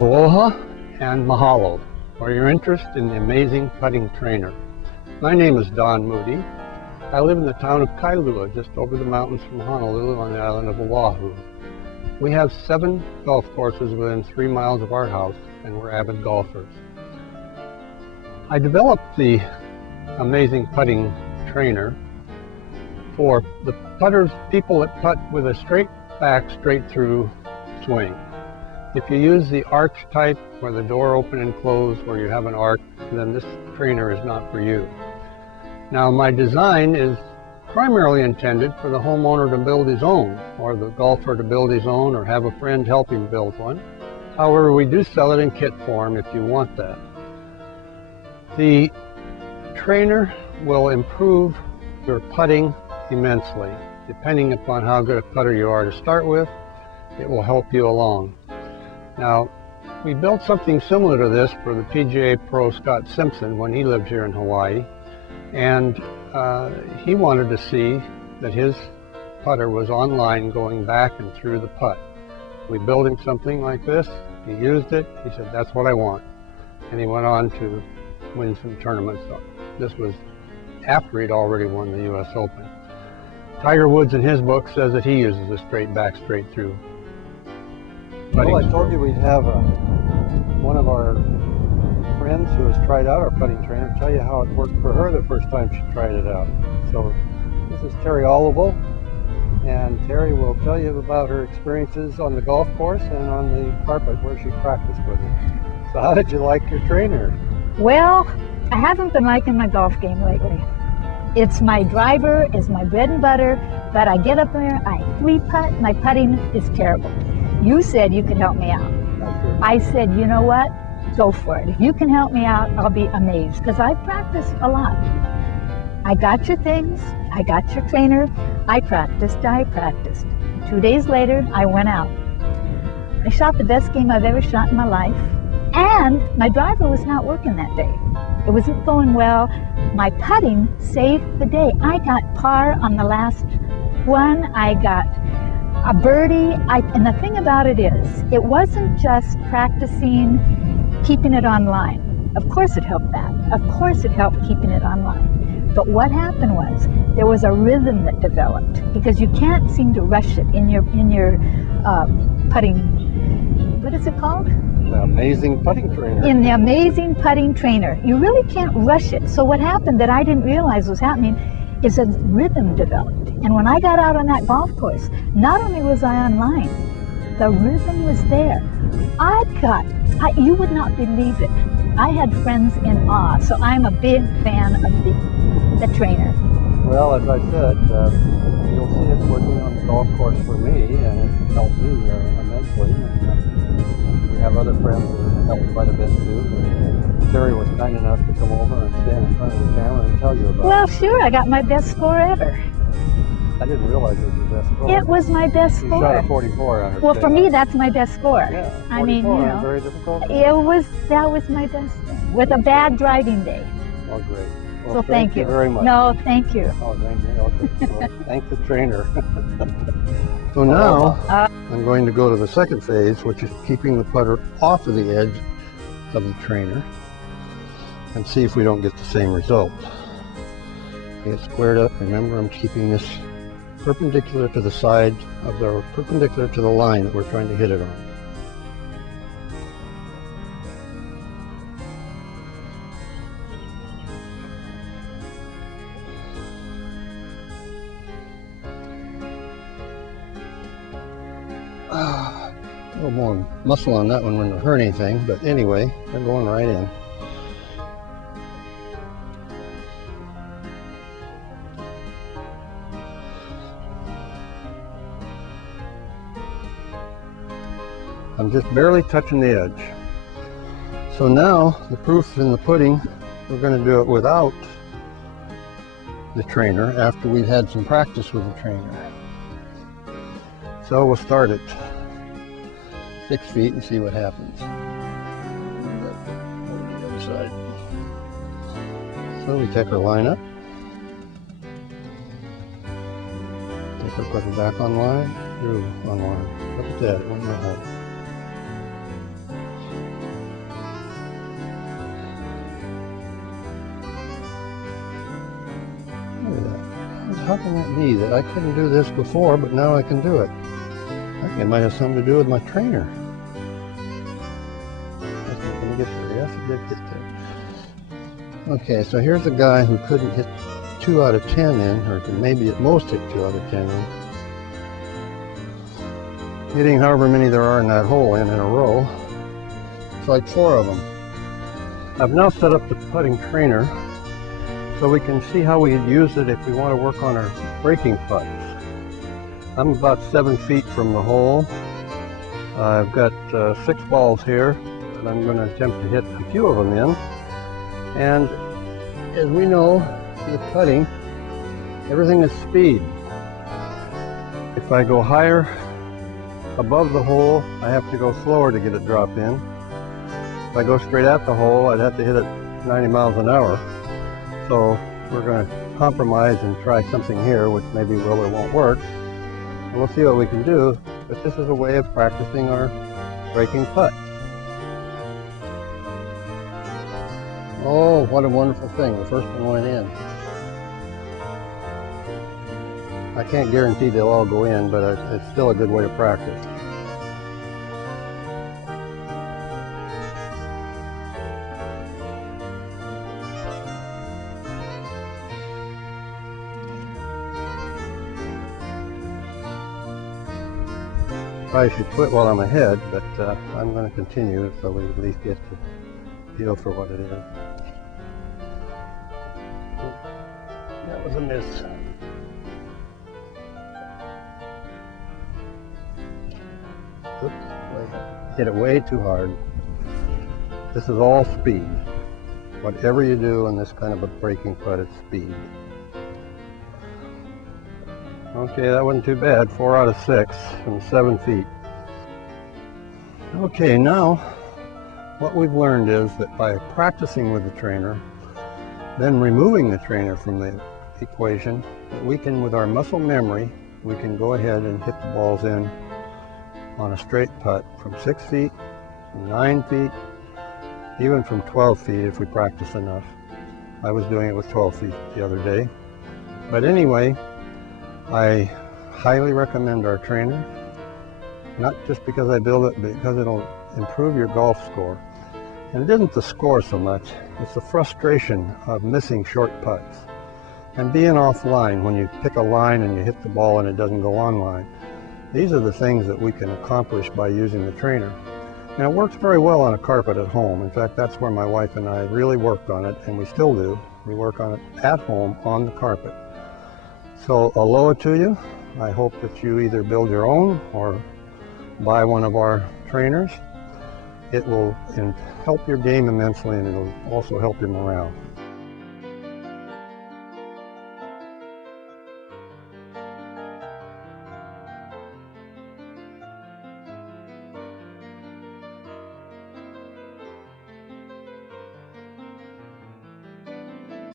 Aloha and mahalo for your interest in the amazing putting trainer. My name is Don Moody. I live in the town of Kailua, just over the mountains from Honolulu on the island of Oahu. We have 7 golf courses within 3 miles of our house, and we're avid golfers. I developed the amazing putting trainer for the people that putt with a straight back, straight through swing. If you use the arch type, where the door open and close, where you have an arc, then this trainer is not for you. Now, my design is primarily intended for the homeowner to build his own, or the golfer to build his own, or have a friend help him build one. However, we do sell it in kit form if you want that. The trainer will improve your putting immensely. Depending upon how good a putter you are to start with, it will help you along. Now, we built something similar to this for the PGA Pro Scott Simpson when he lived here in Hawaii, and he wanted to see that his putter was online going back and through the putt. We built him something like this. He used it. He said, "That's what I want," and he went on to win some tournaments. This was after he'd already won the U.S. Open. Tiger Woods in his book says that he uses a straight back, straight through. Well, I told you we'd have one of our friends who has tried out our putting trainer tell you how it worked for her the first time she tried it out. So this is Terry Olival, and Terry will tell you about her experiences on the golf course and on the carpet where she practiced with it. So how did you like your trainer? Well, I haven't been liking my golf game lately. It's my driver, it's my bread and butter, but I get up there, I 3-putt, my putting is terrible. You said you could help me out. I said, you know what? Go for it. If you can help me out, I'll be amazed, because I practiced a lot. I got your things, I got your trainer, I practiced. 2 days later, I went out. I shot the best game I've ever shot in my life, and my driver was not working that day. It wasn't going well. My putting saved the day. I got par on the last one. I got a birdie. And the thing about it is, it wasn't just practicing keeping it online. Of course it helped that. Of course it helped keeping it online. But what happened was, there was a rhythm that developed, because you can't seem to rush it in your putting, what is it called? The amazing putting trainer. In the amazing putting trainer. You really can't rush it. So what happened that I didn't realize was happening is a rhythm developed. And when I got out on that golf course, not only was I online, the rhythm was there. You would not believe it. I had friends in awe, so I'm a big fan of the trainer. Well, as I said, you'll see it working on the golf course for me, and it helped me immensely. And, we have other friends that helped quite a bit too. But Terry was kind enough to come over and stand in front of the camera and tell you about it. Well, sure, I got my best score ever. I didn't realize it was your best score. It was my best You score. shot a 44, I understand. Well, for me, that's my best score. Yeah, 44, I mean, you know, very difficult. that was my best thing, with a bad driving day. Oh, great. Well, So thank you very much. No, thank you. Oh, thank you. Okay. Well, thank the trainer. So now, I'm going to go to the second phase, which is keeping the putter off of the edge of the trainer, and see if we don't get the same result. Get it squared up. Remember, I'm keeping this perpendicular to the side of the, perpendicular to the line that we're trying to hit it on. A little more muscle on that one wouldn't hurt anything, but anyway, they're going right in. I'm just barely touching the edge. So now the proof's in the pudding. We're going to do it without the trainer after we've had some practice with the trainer. So we'll start at 6 feet and see what happens. The other side. So we take our line up. Take our putter back on line, through on line. Look at that, one in the hole. how can that be that I couldn't do this before, but now I can do it? I think it might have something to do with my trainer. That's not going to get there. Yes, it did get there. Okay, so here's a guy who couldn't hit 2 out of 10 in, or can maybe at most hit 2 out of 10 in. Hitting however many there are in that hole in a row. It's like 4 of them. I've now set up the putting trainer so we can see how we'd use it if we want to work on our breaking putts. I'm about 7 feet from the hole. I've got 6 balls here that I'm going to attempt to hit a few of them in. And as we know, with putting, everything is speed. If I go higher above the hole, I have to go slower to get it drop in. If I go straight at the hole, I'd have to hit it 90 miles an hour. So we're going to compromise and try something here, which maybe will or won't work. And we'll see what we can do, but this is a way of practicing our breaking putt. Oh, what a wonderful thing. The first one went in. I can't guarantee they'll all go in, but it's still a good way to practice. Probably should quit while I'm ahead, but I'm going to continue so we at least get the feel for what it is. That was a miss. Oops, hit it way too hard. This is all speed. Whatever you do in this kind of a breaking putt, it's speed. Okay, that wasn't too bad. 4 out of 6 from 7 feet. Okay, now what we've learned is that by practicing with the trainer, then removing the trainer from the equation, that we can, with our muscle memory, we can go ahead and hit the balls in on a straight putt from 6 feet, from 9 feet, even from 12 feet if we practice enough. I was doing it with 12 feet the other day. But anyway, I highly recommend our trainer, not just because I build it, but because it'll improve your golf score. And it isn't the score so much, it's the frustration of missing short putts and being offline when you pick a line and you hit the ball and it doesn't go on line. These are the things that we can accomplish by using the trainer. And it works very well on a carpet at home. In fact, that's where my wife and I really worked on it, and we still do. We work on it at home on the carpet. So aloha to you. I hope that you either build your own or buy one of our trainers. It will help your game immensely, and it'll also help your morale.